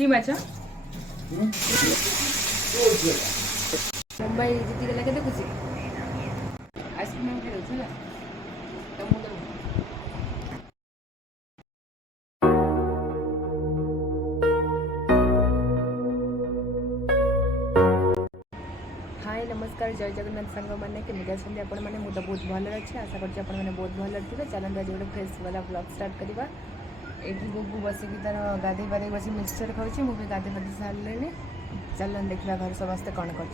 কি মাছ ମୁମ୍ବାଇ ଜିତିଗଲା କେତେ ଖୁସି ଆଇସ୍କ୍ରିମ୍ ଖାଇଦେଉଛି ହେଲା ତ ମୁଁ ଦେବୁ हाय नमस्कार जय जगन्नाथ सांग मैंने केमिका अछंती आपण मैंने मुझे बहुत भल अच्छे आशा करछि आपण मैंने बहुत भल थे चलते आज गोटे फ्रेश वाला ब्लॉग स्टार्ट करवा ये गुगु बसिकी तार गाधे पाधे बस मिक्सचर खाऊँ मुझे गाधे पाधे सारे चलन देखा घर समस्ते कौन कर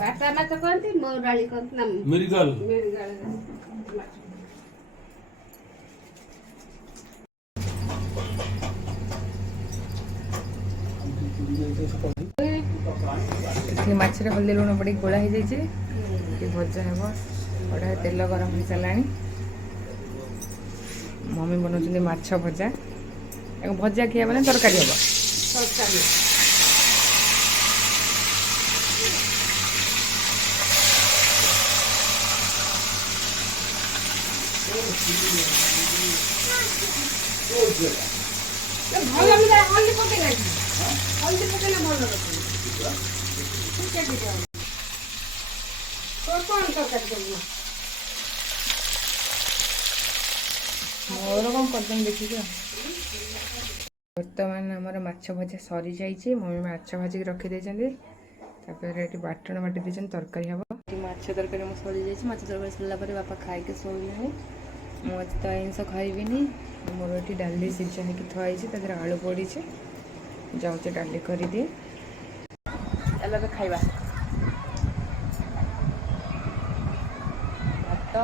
बाटा माछ कहती मौराली कहती ना मिर्गल मछरे हल्दी लुण पड़ी गोला हो जाए भजा हे कड़ा तेल गरम हो सारा मम्मी बनाऊँ माछ भजा भजा खिया बेले तरकारी हम भल हल्दी पकेला हल्दी पकेला भल कौन तरकारी करना मोर कौन करदें देखिए बर्तमान आमर माछ भजा सरी जाइए मम्मी माछ भाजिक रखीदे ये बाटण बाटी देते तरकारी हम माछ तरकारी मो सरी जाइए माछ तरकारी सरला बापा खाई शोला मु आज तो आइंस खाइबिनी मोर ये डाली सिझा होगी थोड़ी आलू पड़ी जाऊे डाली करदिए चल खाइबा भात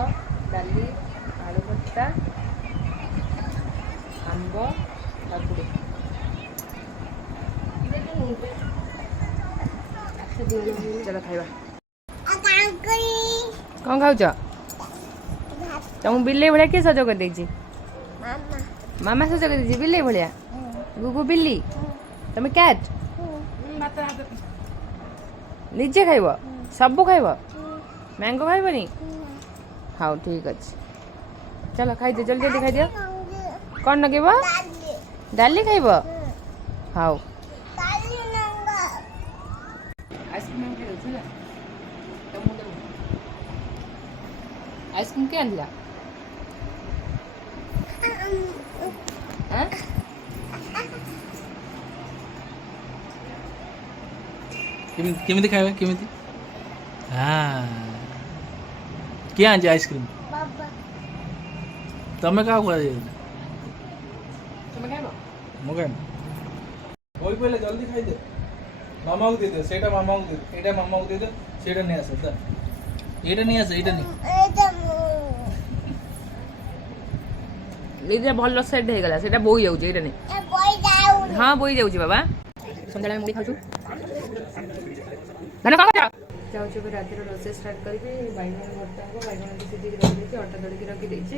डाली आलू भर्ता आंब काकुड़ी चलो खाइबा कौन खाऊच तुम बिल्ली भाया किए सज कर देछि मामा सज कर देछि बिल्ली भाया गुगु बिल्ली तुम कैट निजे खाइब सब खाइब मैंगो खाइबनी हाँ ठीक अच्छे चलो खाई दे जल्दी जल्दी खाई दियो कौन लगे डाली खाइब हाँ आइसक्रीम खाई आइसक्रीम के आनला केमिति खाइबा केमिति हां के आंजे आइसक्रीम बाबा तमे का खाइ तुम खाइबो मो खाइ ओइ पहिले जल्दी खाइ दे मामा को दे दे सेटा मामा को दे दे एटा मामा को दे दे सेटा नै आसे त एटा नै आसे एटा नै भल सेट हो गला सेटा बोई जाउछ एटा नै हां बोई जाउछ बाबा संध्याला मुड़ी खाउछु धन का जाउछु भी रात रो रोसे स्टार्ट करबे बैगन भरता हो बैगन के सीधी रख देछि आटा दळकी रखी देछि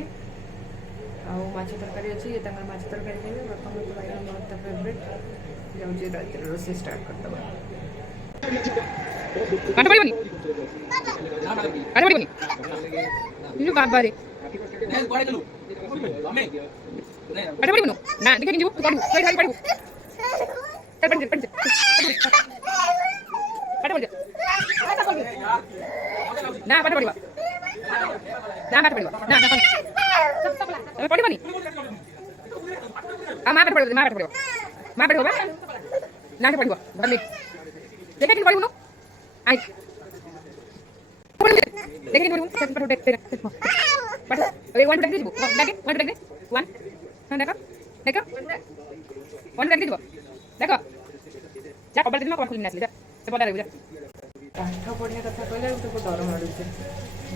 आ माछ तरकारी अछि ये तंगर माछ तरकारी खाइबे बापा को बैगन भरता फेवरेट जाउछु रात रो रोसे स्टार्ट करतबा काट पड़िबनी काट पड़िबनी इनु बाबा रे नै गडे गलु हमें काट पड़िबनु ना देखि जिबु काटू काट पड़िबु चल पड़ ना पाठ पढ़िबा ना पाठ पढ़िबा ना ना पढ़िबनी आ मा पाठ पढ़िबा मा पढ़िबा ना पढ़िबा भले देखा कि पढ़िबनु आई देखा कि पढ़िबनु चल पाठ देख पाठ ए वन तक दिबो लागे वन तक दे वन हां देखो देखो वन तक दिबो देखो जा कबल दिन को खुलना से पता रे पाठ पढ़िया कथा कहले तो डर मारूँ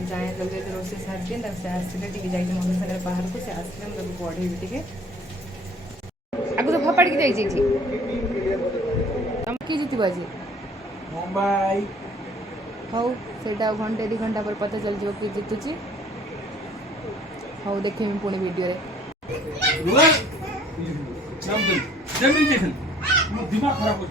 जाए जल्दी रोसे सारी दिए से आसते टी जाए मम्मी सागर बाहर को से आसले मुझे पढ़ेबी टे आगे तो फपाड़ी जाइए तुम कि जीत आज मुंबई हाउ से घंटे 2 घंटा पर पता चल जाओ कि जीतुची हाउ देखे पुणी वीडियो दिमाग खराब कर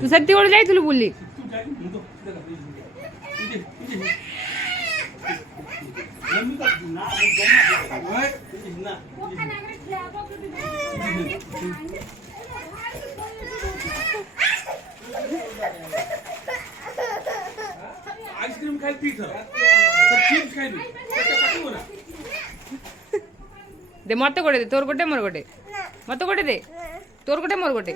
तू सत्ती जाइलु बुली खाई मुंह तो देखा इजे लम्बी का ना वो ना पोका नागरे खिलाबो के भी आइसक्रीम खाई पी थर तो चिप्स खाई पेट काटिबो ना दे मत गोटे दे तोर गोटे मोर गोटे मत गोटे दे तोर गोटे मोर गोटे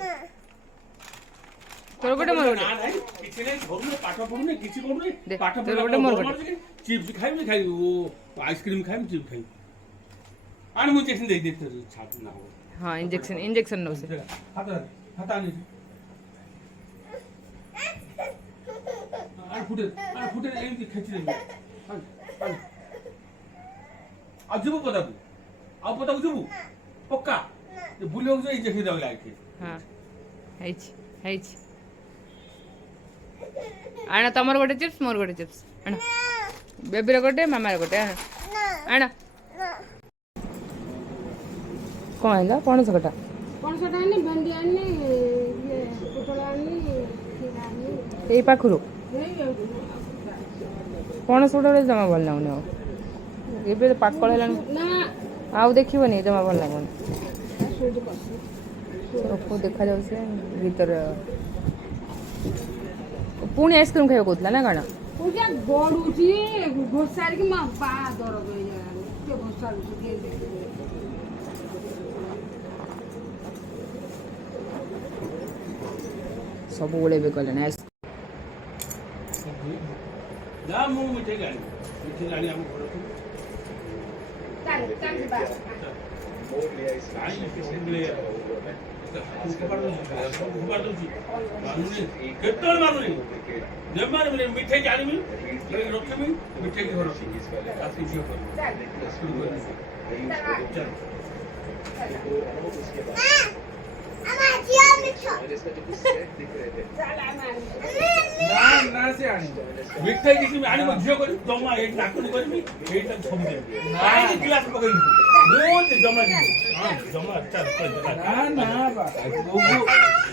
तोर गोटे मोर गोटे ना भाई किछि नै घर में पाठ पढु नै किछि करू नै दे, पाठ तोर गोटे मोर गोटे। चिप्स खाई नै खाई वो आइसक्रीम खाई चिप्स खाई आन मु इंजेक्शन दे दे छाप ना हो हाँ इंजेक्शन नो से हाथ आनी आन फुटे एमती खेची दे आज जब पता जब पक्का बुले जो इंजेक्शन दे लागे हाँ हैच आना तमर गोटे चिप्स मोर गोटे चिप्स आना बेबीर गोटे मामार गोटे आना कौन है पणस कटा पणसटा आनी भेंडी आनी ये पोटल आनी खीरा आनी यही पाखु हे पणस गोटे जमा भल लगुनि ए पाकल है ना आउ देखनी जमा भल लगुनि सुध कर सबको देखा जाऊे भीतर पुणी आइसक्रीम खाइबा कहूला ना कण पूजा गडुची घोसार की मा बा दरब हे जानी के घोसार के सब ओले भी कले ना जा मु मिठे गाड़ी हम घर को चल बा मिठे जानी रखी मिठे की घर मिठे किसी में आनी झील कर जमा एक नाकुनी करमी एटा सब दे पानी गिलास पकई बहुत जमा दी हां जमा अच्छा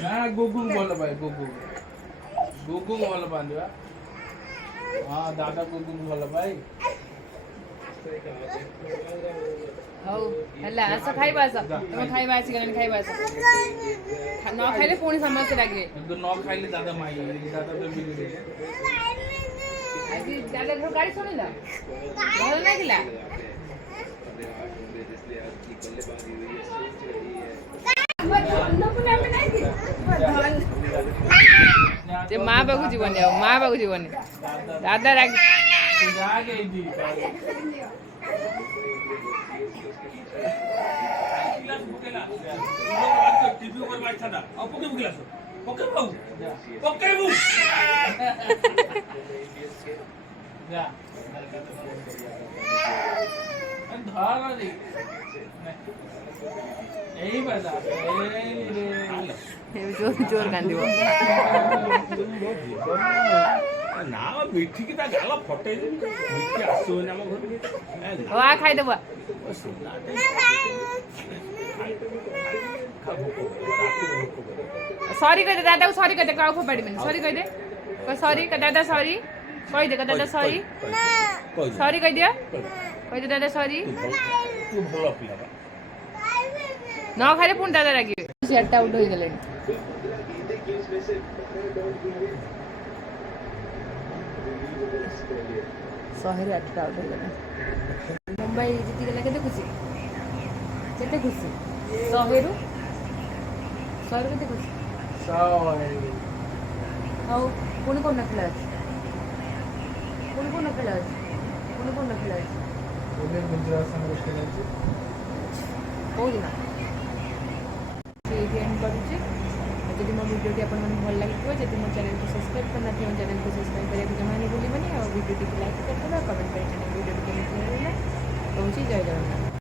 ना गोगु बोल भाई गोगु बोल बांधवा हाँ दादा गोगु बोल भाई हौ हल्ला आस खाइबा आस तुम खाइबा आसी गन खाइबा आस न खाइले पुणी समस्या लागे तो न खाइले दादा माई दादा तो मिली आज दादा घर गाड़ी सुनिला भल लागिला जे माँ बाबू जीवन माँ बाबू जीवन दादा राग जागे दी गिलास पकेला टीवी ऊपर बैठ था अब पके गिलास पके बाबू पके बाबू जा धारा दी यही बता जोर जोर कांदी ना मिठी की ता गाला फटे मिठी आसो ना हम घर ओ आ खाइ देबो सॉरी कह दे दादा को सॉरी कह दे काउ फोपाड़ी में सॉरी कह दे कोई सॉरी कह दादा सॉरी कह दे दादा सॉरी सॉरी कह दिया कह दे दादा सॉरी तू भलो पिला न खाइले पुणी दादा रागी सेट आउट हो गले शहर 8 आउट हो गले मुंबई जीती गला केते खुशी केते खुशी शहर केते खुशी हौ पुणी कोन खेला पुणी कोन खेला गुजरात संग खेला कौ दिन ये एंड करुचे जब मो वीडियो अपन भल लगे जब मो चैनल को सब्सक्राइब करना थी चैनल को सब्सक्राइब करने को जमा नहीं भूलिए और वीडियो को लाइक करते कमेंट कर वीडियो केमी लगे कहूँ जय जगन्नाथ।